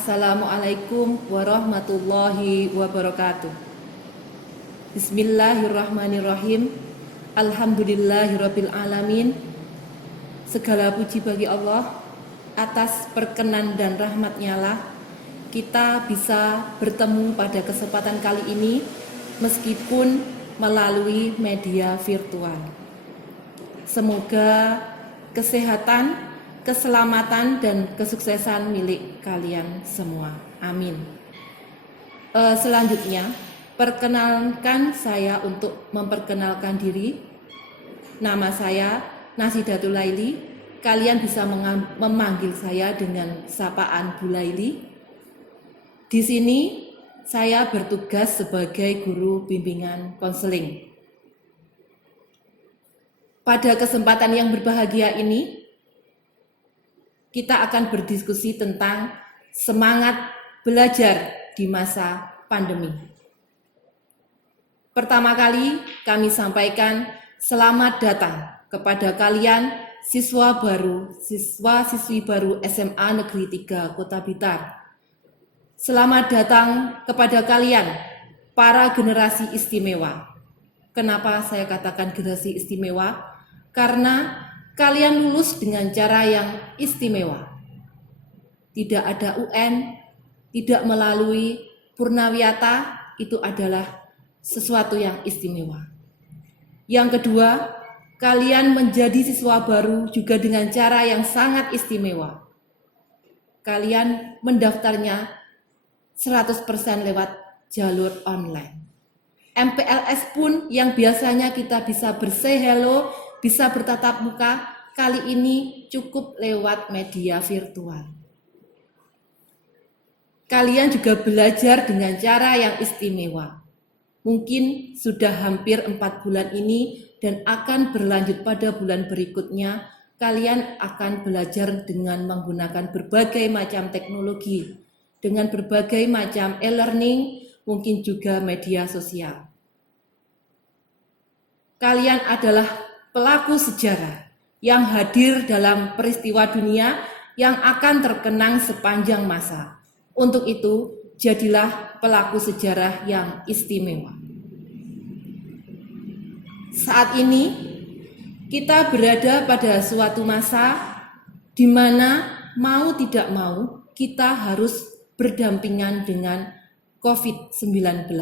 Assalamualaikum warahmatullahi wabarakatuh. Bismillahirrahmanirrahim. Alhamdulillahirabbil alamin. Segala puji bagi Allah, atas perkenan dan rahmat-Nya lah kita bisa bertemu pada kesempatan kali ini meskipun melalui media virtual. Semoga kesehatan, keselamatan dan kesuksesan milik kalian semua. Amin. Selanjutnya, perkenalkan saya untuk memperkenalkan diri. Nama saya Nasidatul Laili. Kalian bisa memanggil saya dengan sapaan Bu Laili. Di sini saya bertugas sebagai guru bimbingan konseling. Pada kesempatan yang berbahagia ini, kita akan berdiskusi tentang semangat belajar di masa pandemi. Pertama kali kami sampaikan selamat datang kepada kalian siswa-siswi baru SMA Negeri 3 Kota Blitar. Selamat datang kepada kalian para generasi istimewa. Kenapa saya katakan generasi istimewa? Karena kalian lulus dengan cara yang istimewa. Tidak ada UN, tidak melalui purnawiyata, itu adalah sesuatu yang istimewa. Yang kedua, kalian menjadi siswa baru juga dengan cara yang sangat istimewa. Kalian mendaftarnya 100% lewat jalur online. MPLS pun yang biasanya kita bisa bersay hello, bisa bertatap muka, kali ini cukup lewat media virtual. Kalian juga belajar dengan cara yang istimewa. Mungkin sudah hampir 4 bulan ini dan akan berlanjut pada bulan berikutnya, kalian akan belajar dengan menggunakan berbagai macam teknologi, dengan berbagai macam e-learning, mungkin juga media sosial. Kalian adalah pelaku sejarah yang hadir dalam peristiwa dunia yang akan terkenang sepanjang masa. Untuk itu, jadilah pelaku sejarah yang istimewa. Saat ini, kita berada pada suatu masa di mana mau tidak mau kita harus berdampingan dengan COVID-19.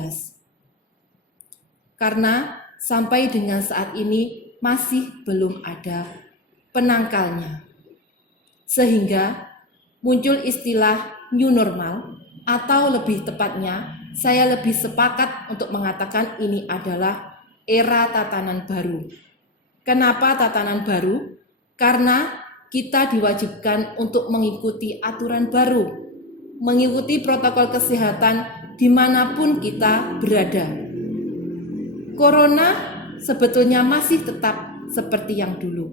Karena sampai dengan saat ini masih belum ada penangkalnya. Sehingga muncul istilah new normal, atau lebih tepatnya saya lebih sepakat untuk mengatakan ini adalah era tatanan baru. Kenapa tatanan baru? Karena kita diwajibkan untuk mengikuti aturan baru, mengikuti protokol kesehatan dimanapun kita berada. Corona sebetulnya masih tetap seperti yang dulu.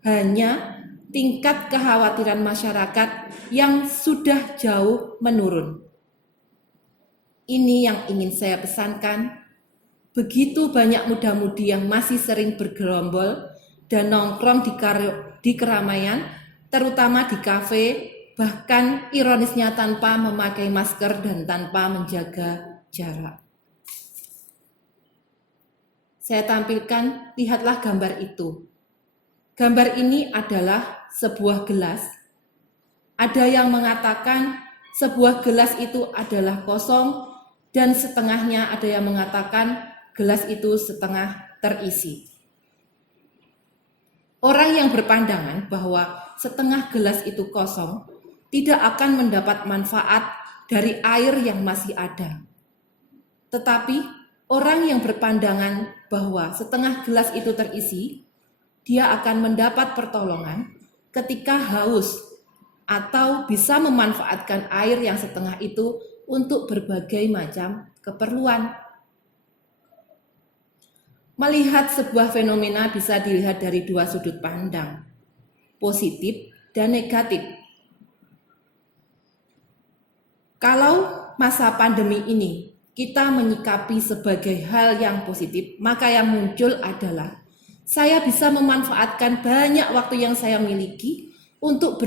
Hanya tingkat kekhawatiran masyarakat yang sudah jauh menurun. Ini yang ingin saya pesankan. Begitu banyak muda-mudi yang masih sering bergerombol dan nongkrong di keramaian, terutama di kafe, bahkan ironisnya tanpa memakai masker dan tanpa menjaga jarak. Saya tampilkan, lihatlah gambar itu. Gambar ini adalah sebuah gelas. Ada yang mengatakan sebuah gelas itu adalah kosong dan setengahnya ada yang mengatakan gelas itu setengah terisi. Orang yang berpandangan bahwa setengah gelas itu kosong tidak akan mendapat manfaat dari air yang masih ada. Tetapi orang yang berpandangan bahwa setengah gelas itu terisi, dia akan mendapat pertolongan ketika haus atau bisa memanfaatkan air yang setengah itu untuk berbagai macam keperluan. Melihat sebuah fenomena bisa dilihat dari dua sudut pandang, positif dan negatif. Kalau masa pandemi ini kita menyikapi sebagai hal yang positif, maka yang muncul adalah saya bisa memanfaatkan banyak waktu yang saya miliki untuk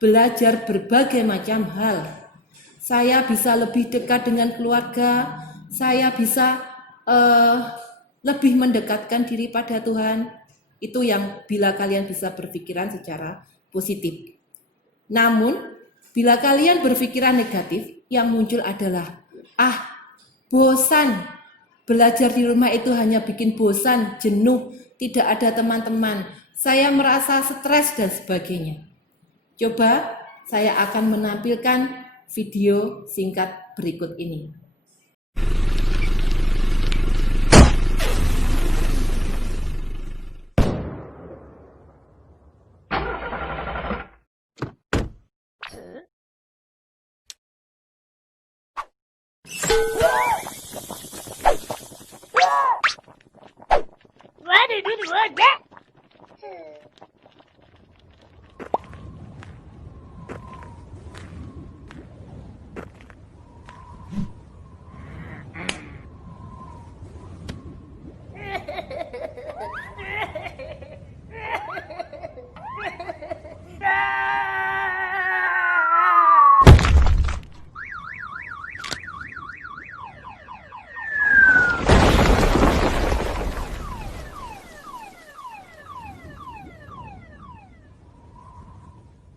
belajar berbagai macam hal. saya bisa lebih dekat dengan keluarga, saya bisa lebih mendekatkan diri pada Tuhan. Itu yang bila kalian bisa berpikiran secara positif. Namun, bila kalian berpikiran negatif, yang muncul adalah, bosan, belajar di rumah itu hanya bikin bosan, jenuh, tidak ada teman-teman, saya merasa stres dan sebagainya. Coba saya akan menampilkan video singkat berikut ini.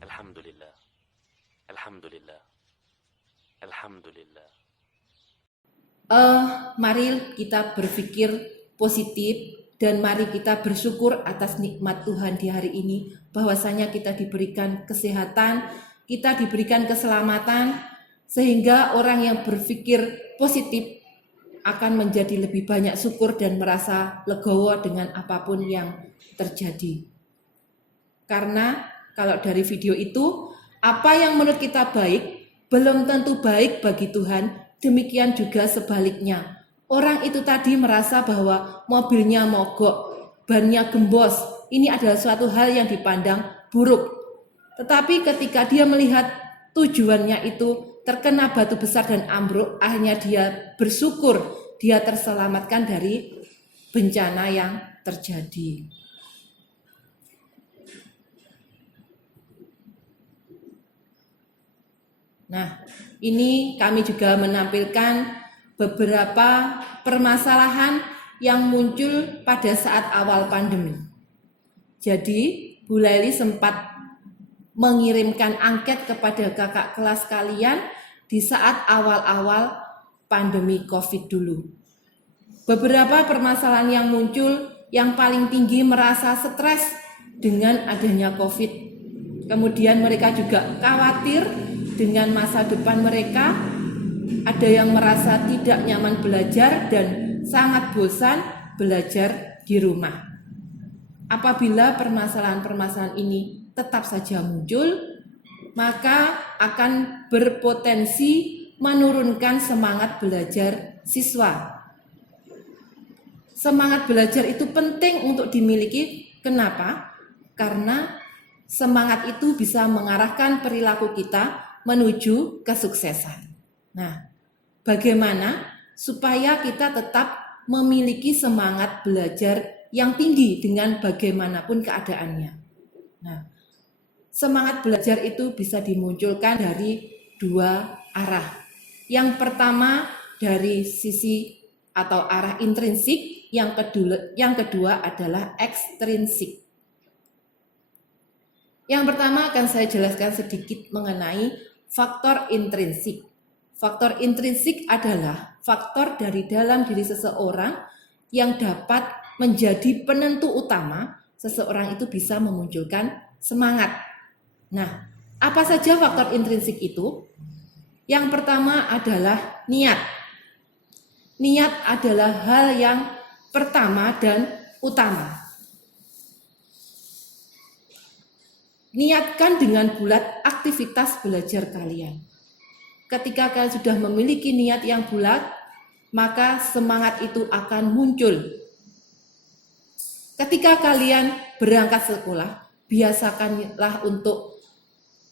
Alhamdulillah. Alhamdulillah. Alhamdulillah. Mari kita berpikir positif dan mari kita bersyukur atas nikmat Tuhan di hari ini, bahwasanya kita diberikan kesehatan, kita diberikan keselamatan, sehingga orang yang berpikir positif akan menjadi lebih banyak syukur dan merasa legowo dengan apapun yang terjadi. Karena kalau dari video itu, apa yang menurut kita baik belum tentu baik bagi Tuhan. Demikian juga sebaliknya. Orang itu tadi merasa bahwa mobilnya mogok, bannya gembos. Ini adalah suatu hal yang dipandang buruk. Tetapi ketika dia melihat tujuannya itu terkena batu besar dan ambruk, akhirnya dia bersyukur dia terselamatkan dari bencana yang terjadi. Nah, ini kami juga menampilkan beberapa permasalahan yang muncul pada saat awal pandemi. Jadi, Bu Laili sempat mengirimkan angket kepada kakak kelas kalian di saat awal-awal pandemi COVID dulu. Beberapa permasalahan yang muncul, yang paling tinggi merasa stres dengan adanya COVID. Kemudian mereka juga khawatir dengan masa depan mereka, ada yang merasa tidak nyaman belajar dan sangat bosan belajar di rumah. Apabila permasalahan-permasalahan ini tetap saja muncul, maka akan berpotensi menurunkan semangat belajar siswa. Semangat belajar itu penting untuk dimiliki. Kenapa? Karena semangat itu bisa mengarahkan perilaku kita menuju kesuksesan. Nah, bagaimana supaya kita tetap memiliki semangat belajar yang tinggi dengan bagaimanapun keadaannya? Nah, semangat belajar itu bisa dimunculkan dari dua arah. Yang pertama dari sisi atau arah intrinsik, yang kedua adalah ekstrinsik. Yang pertama akan saya jelaskan sedikit mengenai faktor intrinsik. Faktor intrinsik adalah faktor dari dalam diri seseorang yang dapat menjadi penentu utama seseorang itu bisa memunculkan semangat. Nah, apa saja faktor intrinsik itu? Yang pertama adalah niat. Niat adalah hal yang pertama dan utama. Niatkan dengan bulat aktivitas belajar kalian. Ketika kalian sudah memiliki niat yang bulat, maka semangat itu akan muncul. Ketika kalian berangkat sekolah, biasakanlah untuk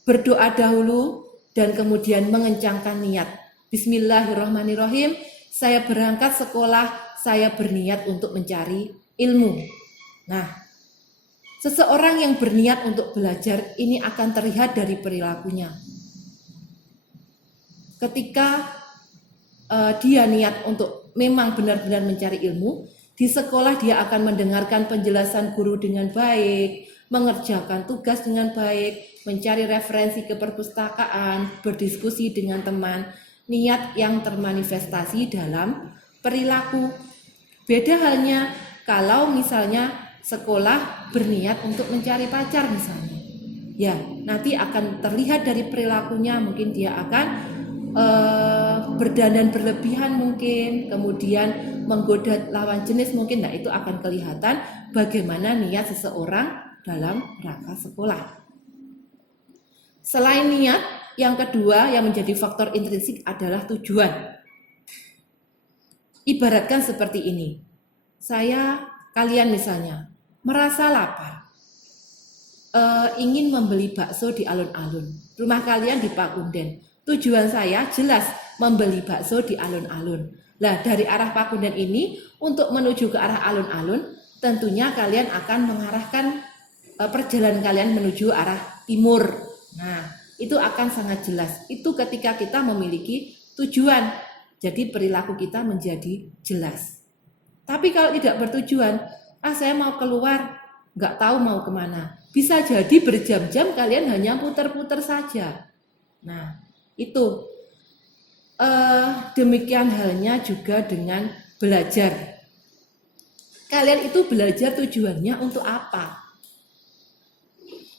berdoa dahulu dan kemudian mengencangkan niat. Bismillahirrahmanirrahim, saya berangkat sekolah, saya berniat untuk mencari ilmu. Nah, seseorang yang berniat untuk belajar ini akan terlihat dari perilakunya. ketika dia niat untuk memang benar-benar mencari ilmu, di sekolah dia akan mendengarkan penjelasan guru dengan baik, mengerjakan tugas dengan baik, mencari referensi ke perpustakaan, berdiskusi dengan teman, niat yang termanifestasi dalam perilaku. Beda halnya kalau misalnya sekolah berniat untuk mencari pacar misalnya. Ya, nanti akan terlihat dari perilakunya, mungkin dia akan berdandan berlebihan mungkin, kemudian menggoda lawan jenis mungkin. Nah, itu akan kelihatan bagaimana niat seseorang dalam rangka sekolah. Selain niat, yang kedua yang menjadi faktor intrinsik adalah tujuan. Ibaratkan seperti ini. Kalian misalnya merasa lapar, ingin membeli bakso di alun-alun. Rumah kalian di Pakunden. Tujuan saya jelas membeli bakso di alun-alun. Nah, dari arah Pakunden ini untuk menuju ke arah alun-alun, tentunya kalian akan mengarahkan perjalanan kalian menuju arah timur. Nah, itu akan sangat jelas. Itu ketika kita memiliki tujuan. Jadi perilaku kita menjadi jelas. Tapi kalau tidak bertujuan, saya mau keluar, nggak tahu mau kemana. Bisa jadi berjam-jam kalian hanya putar-putar saja. Nah, itu demikian halnya juga dengan belajar. Kalian itu belajar tujuannya untuk apa?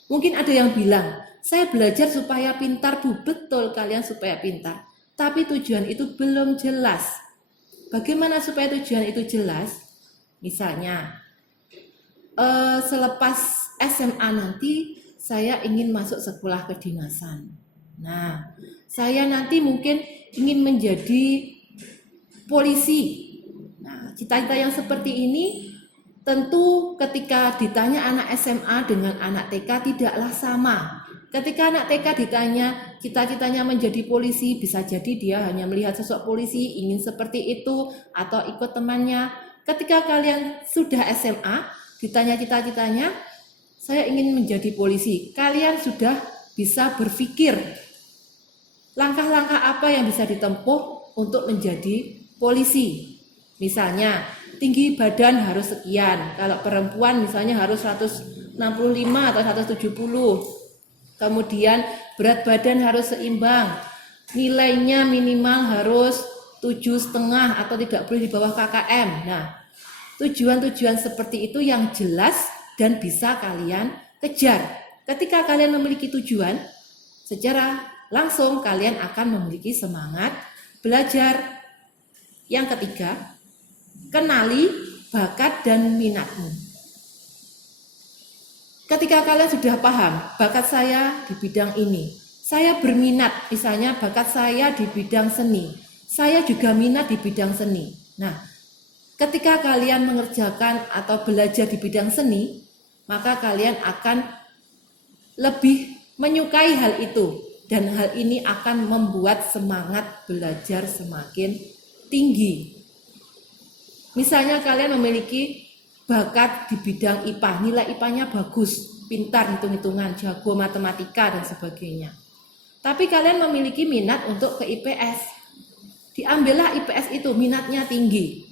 Mungkin ada yang bilang, saya belajar supaya pintar, Bu. Betul, kalian supaya pintar. Tapi tujuan itu belum jelas. Bagaimana supaya tujuan itu jelas? Misalnya, selepas SMA nanti saya ingin masuk sekolah kedinasan. Nah, saya nanti mungkin ingin menjadi polisi. Nah, cita-cita yang seperti ini tentu ketika ditanya anak SMA dengan anak TK tidaklah sama. Ketika anak TK ditanya cita-citanya menjadi polisi, bisa jadi dia hanya melihat sosok polisi, ingin seperti itu, atau ikut temannya. Ketika kalian sudah SMA, ditanya cita-citanya, saya ingin menjadi polisi. Kalian sudah bisa berpikir langkah-langkah apa yang bisa ditempuh untuk menjadi polisi. Misalnya, tinggi badan harus sekian. Kalau perempuan misalnya harus 165 atau 170. Kemudian berat badan harus seimbang. Nilainya minimal harus 7,5 atau tidak boleh di bawah KKM. Nah, tujuan-tujuan seperti itu yang jelas dan bisa kalian kejar. Ketika kalian memiliki tujuan, secara langsung kalian akan memiliki semangat belajar. Yang ketiga, kenali bakat dan minatmu. Ketika kalian sudah paham, bakat saya di bidang ini, saya berminat, misalnya bakat saya di bidang seni, saya juga minat di bidang seni. Nah, ketika kalian mengerjakan atau belajar di bidang seni, maka kalian akan lebih menyukai hal itu. Dan hal ini akan membuat semangat belajar semakin tinggi. Misalnya kalian memiliki bakat di bidang IPA, nilai IPA-nya bagus, pintar hitung-hitungan, jago matematika dan sebagainya. Tapi kalian memiliki minat untuk ke IPS. Diambillah IPS itu, minatnya tinggi.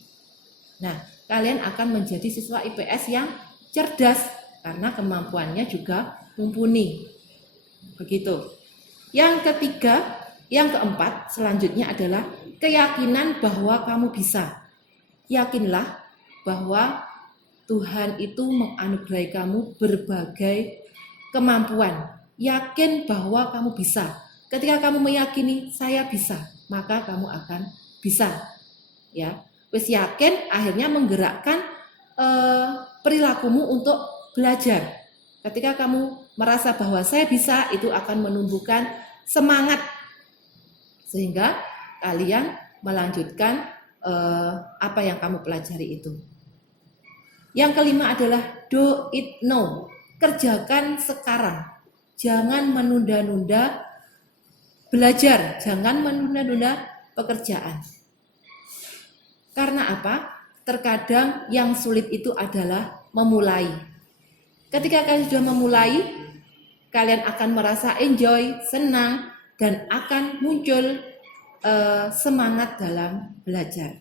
Nah, kalian akan menjadi siswa IPS yang cerdas karena kemampuannya juga mumpuni. Begitu. Yang ketiga, yang keempat selanjutnya adalah keyakinan bahwa kamu bisa. Yakinlah bahwa Tuhan itu menganugerahi kamu berbagai kemampuan. Yakin bahwa kamu bisa. Ketika kamu meyakini saya bisa, maka kamu akan bisa. Ya, wis yakin akhirnya menggerakkan perilakumu untuk belajar. Ketika kamu merasa bahwa saya bisa, itu akan menumbuhkan semangat sehingga kalian melanjutkan apa yang kamu pelajari itu. Yang kelima adalah do it now. Kerjakan sekarang. Jangan menunda-nunda belajar, jangan menunda-nunda pekerjaan. Karena apa? Terkadang yang sulit itu adalah memulai. Ketika kalian sudah memulai, kalian akan merasa enjoy, senang, dan akan muncul semangat dalam belajar.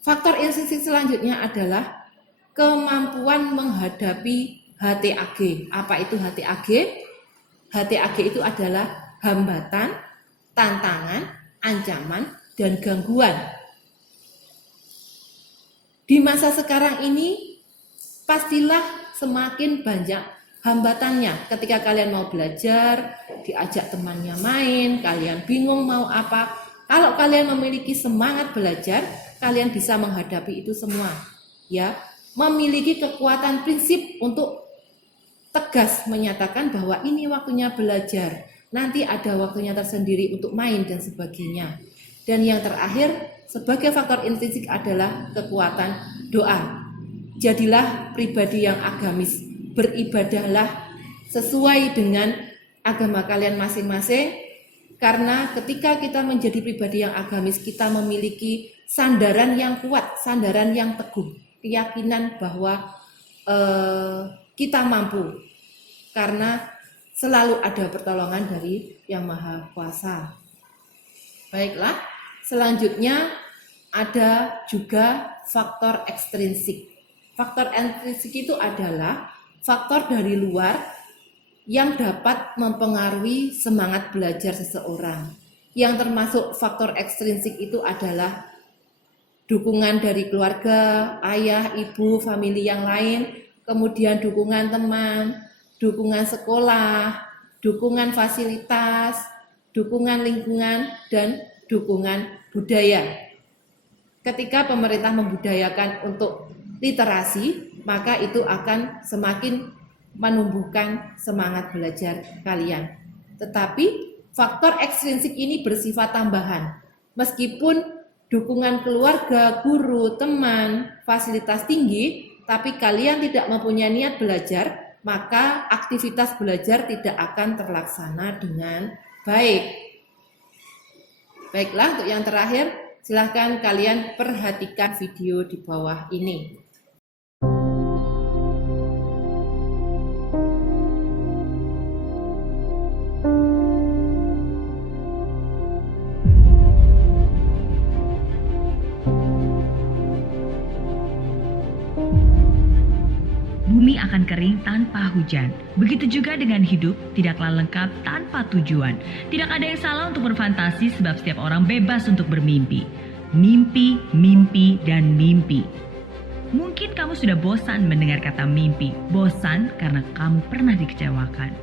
Faktor intrinsik selanjutnya adalah kemampuan menghadapi HTAG. Apa itu HTAG? HTAG itu adalah hambatan, tantangan, ancaman, dan gangguan. Di masa sekarang ini, pastilah semakin banyak hambatannya. Ketika kalian mau belajar, diajak temannya main, kalian bingung mau apa. Kalau kalian memiliki semangat belajar, kalian bisa menghadapi itu semua. Ya, memiliki kekuatan prinsip untuk tegas menyatakan bahwa ini waktunya belajar. Nanti ada waktunya tersendiri untuk main dan sebagainya. Dan yang terakhir, sebagai faktor intrinsik adalah kekuatan doa. Jadilah pribadi yang agamis, beribadahlah sesuai dengan agama kalian masing-masing, karena ketika kita menjadi pribadi yang agamis, kita memiliki sandaran yang kuat, sandaran yang teguh, keyakinan bahwa kita mampu, karena selalu ada pertolongan dari Yang Maha Kuasa. Baiklah, selanjutnya ada juga faktor ekstrinsik. Faktor ekstrinsik itu adalah faktor dari luar yang dapat mempengaruhi semangat belajar seseorang. Yang termasuk faktor ekstrinsik itu adalah dukungan dari keluarga, ayah, ibu, famili yang lain, kemudian dukungan teman, dukungan sekolah, dukungan fasilitas, dukungan lingkungan, dan dukungan budaya. Ketika pemerintah membudayakan untuk literasi, maka itu akan semakin menumbuhkan semangat belajar kalian. Tetapi faktor ekstrinsik ini bersifat tambahan. Meskipun dukungan keluarga, guru, teman, fasilitas tinggi, tapi kalian tidak mempunyai niat belajar, maka aktivitas belajar tidak akan terlaksana dengan baik. Baiklah, untuk yang terakhir, silahkan kalian perhatikan video di bawah ini. Bumi akan kering tanpa hujan. Begitu juga dengan hidup, tidaklah lengkap tanpa tujuan. Tidak ada yang salah untuk berfantasi sebab setiap orang bebas untuk bermimpi. Mimpi, mimpi, dan mimpi. Mungkin kamu sudah bosan mendengar kata mimpi. Bosan karena kamu pernah dikecewakan.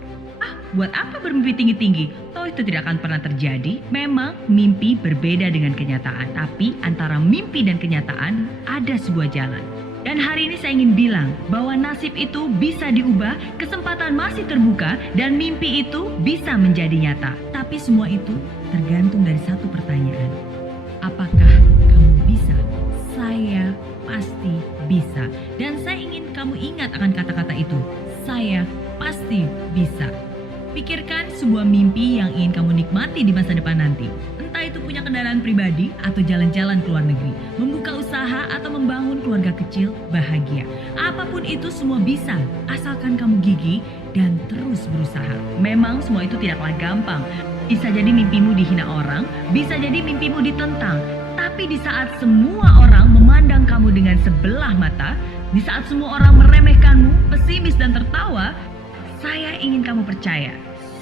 Buat apa bermimpi tinggi-tinggi? Toh itu tidak akan pernah terjadi. Memang mimpi berbeda dengan kenyataan. Tapi antara mimpi dan kenyataan ada sebuah jalan. Dan hari ini saya ingin bilang bahwa nasib itu bisa diubah, kesempatan masih terbuka, dan mimpi itu bisa menjadi nyata. Tapi semua itu tergantung dari satu pertanyaan. Apakah kamu bisa? Saya pasti bisa. Dan saya ingin kamu ingat akan kata-kata itu. Saya pasti bisa. Pikirkan sebuah mimpi yang ingin kamu nikmati di masa depan nanti. Entah itu punya kendaraan pribadi atau jalan-jalan ke luar negeri, membuka usaha atau membangun keluarga kecil bahagia. Apapun itu semua bisa, asalkan kamu gigih dan terus berusaha. Memang semua itu tidaklah gampang. Bisa jadi mimpimu dihina orang, bisa jadi mimpimu ditentang. Tapi di saat semua orang memandang kamu dengan sebelah mata, di saat semua orang meremehkanmu, pesimis dan tertawa, saya ingin kamu percaya.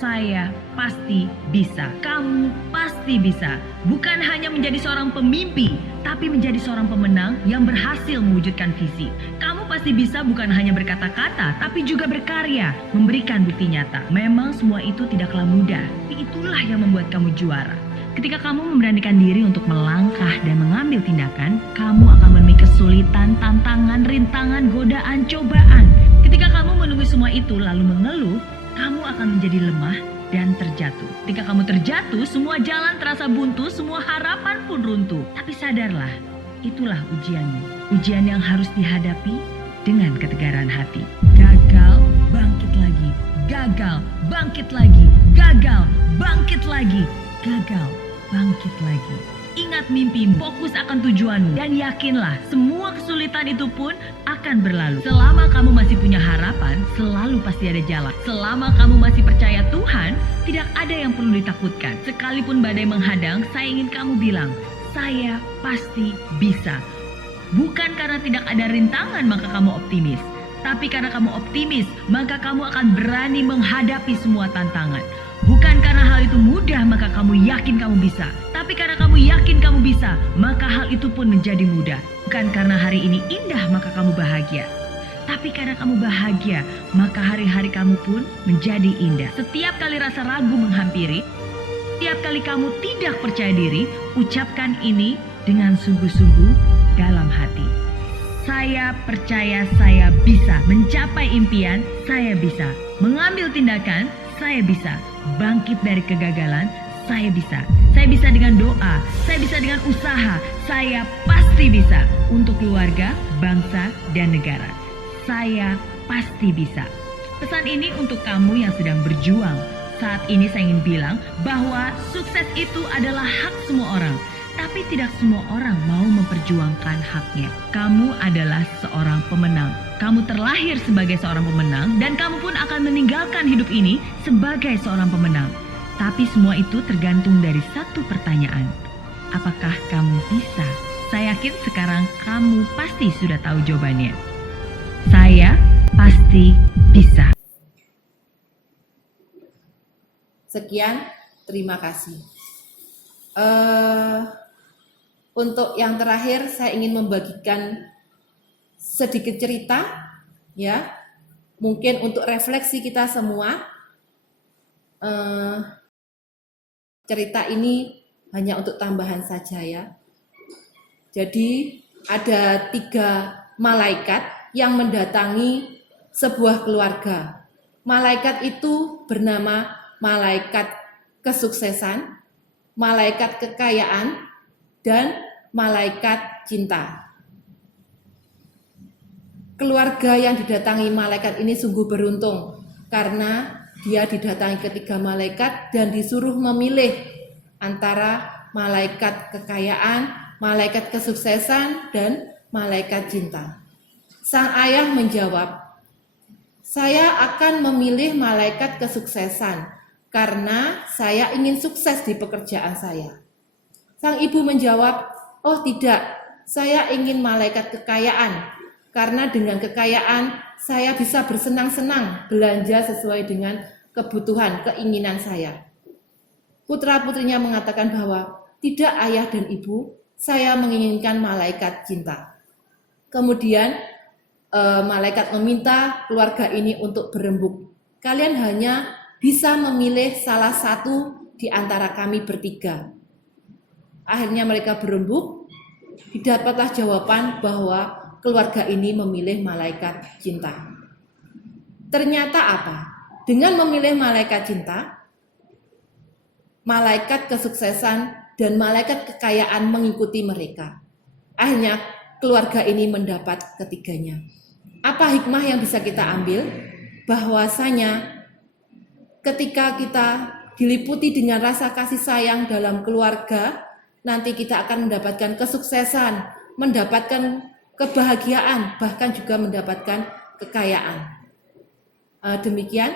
Saya pasti bisa. Kamu pasti bisa. Bukan hanya menjadi seorang pemimpi, tapi menjadi seorang pemenang yang berhasil mewujudkan visi. Kamu pasti bisa bukan hanya berkata-kata, tapi juga berkarya, memberikan bukti nyata. Memang semua itu tidaklah mudah, tapi itulah yang membuat kamu juara. Ketika kamu memberanikan diri untuk melangkah dan mengambil tindakan, kamu akan menemui kesulitan, tantangan, rintangan, godaan, cobaan. Ketika kamu menunggu semua itu lalu mengeluh, kamu akan menjadi lemah dan terjatuh. Ketika kamu terjatuh, semua jalan terasa buntu, semua harapan pun runtuh. Tapi sadarlah, itulah ujianmu. Ujian yang harus dihadapi dengan ketegaran hati. Gagal, bangkit lagi. Gagal, bangkit lagi. Gagal, bangkit lagi. Gagal, bangkit lagi. ingat mimpi, fokus akan tujuanmu, dan yakinlah semua kesulitan itu pun akan berlalu. Selama kamu masih punya harapan, selalu pasti ada jalan. Selama kamu masih percaya Tuhan, tidak ada yang perlu ditakutkan. Sekalipun badai menghadang, saya ingin kamu bilang, saya pasti bisa. Bukan karena tidak ada rintangan maka kamu optimis, tapi karena kamu optimis, maka kamu akan berani menghadapi semua tantangan. Bukan karena hal itu mudah maka kamu yakin kamu bisa, tapi karena kamu yakin kamu bisa, maka hal itu pun menjadi mudah. Bukan karena hari ini indah maka kamu bahagia, tapi karena kamu bahagia, maka hari-hari kamu pun menjadi indah. Setiap kali rasa ragu menghampiri, setiap kali kamu tidak percaya diri, ucapkan ini dengan sungguh-sungguh dalam hati. Saya percaya saya bisa mencapai impian, saya bisa mengambil tindakan, saya bisa bangkit dari kegagalan, saya bisa. Saya bisa dengan doa, saya bisa dengan usaha, saya pasti bisa untuk keluarga, bangsa, dan negara. Saya pasti bisa. Pesan ini untuk kamu yang sedang berjuang. Saat ini saya ingin bilang bahwa sukses itu adalah hak semua orang. Tapi tidak semua orang mau memperjuangkan haknya. Kamu adalah seorang pemenang. Kamu terlahir sebagai seorang pemenang dan kamu pun akan meninggalkan hidup ini sebagai seorang pemenang. Tapi semua itu tergantung dari satu pertanyaan. Apakah kamu bisa? Saya yakin sekarang kamu pasti sudah tahu jawabannya. Saya pasti bisa. Sekian, terima kasih. Untuk yang terakhir saya ingin membagikan sedikit cerita, ya, mungkin untuk refleksi kita semua. Cerita ini hanya untuk tambahan saja ya. Jadi ada 3 malaikat yang mendatangi sebuah keluarga. Malaikat itu bernama malaikat kesuksesan, malaikat kekayaan, dan malaikat cinta. Keluarga yang didatangi malaikat ini sungguh beruntung karena dia didatangi ketiga malaikat dan disuruh memilih antara malaikat kekayaan, malaikat kesuksesan, dan malaikat cinta. Sang ayah menjawab, "Saya akan memilih malaikat kesuksesan karena saya ingin sukses di pekerjaan saya." Sang ibu menjawab, "Oh tidak, saya ingin malaikat kekayaan, karena dengan kekayaan saya bisa bersenang-senang belanja sesuai dengan kebutuhan, keinginan saya." Putra-putrinya mengatakan bahwa, "Tidak ayah dan ibu, saya menginginkan malaikat cinta." Kemudian malaikat meminta keluarga ini untuk berembuk. "Kalian hanya bisa memilih salah satu di antara kami bertiga." Akhirnya mereka berembuk, didapatlah jawaban bahwa keluarga ini memilih malaikat cinta. Ternyata apa? Dengan memilih malaikat cinta, malaikat kesuksesan dan malaikat kekayaan mengikuti mereka. Akhirnya keluarga ini mendapat ketiganya. Apa hikmah yang bisa kita ambil? Bahwasanya ketika kita diliputi dengan rasa kasih sayang dalam keluarga, nanti kita akan mendapatkan kesuksesan, mendapatkan kebahagiaan, bahkan juga mendapatkan kekayaan. Demikian,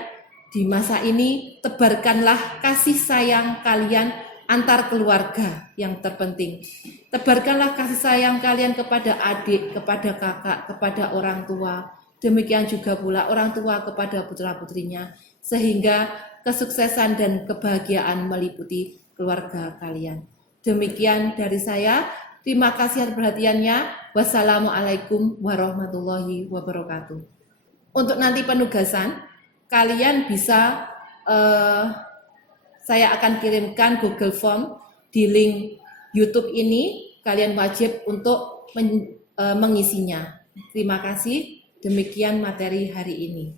di masa ini tebarkanlah kasih sayang kalian antar keluarga yang terpenting. Tebarkanlah kasih sayang kalian kepada adik, kepada kakak, kepada orang tua. Demikian juga pula orang tua kepada putra-putrinya, sehingga kesuksesan dan kebahagiaan meliputi keluarga kalian. Demikian dari saya. Terima kasih atas perhatiannya. Wassalamualaikum warahmatullahi wabarakatuh. Untuk nanti penugasan, kalian bisa saya akan kirimkan Google Form di link YouTube ini. Kalian wajib untuk mengisinya. Terima kasih. Demikian materi hari ini.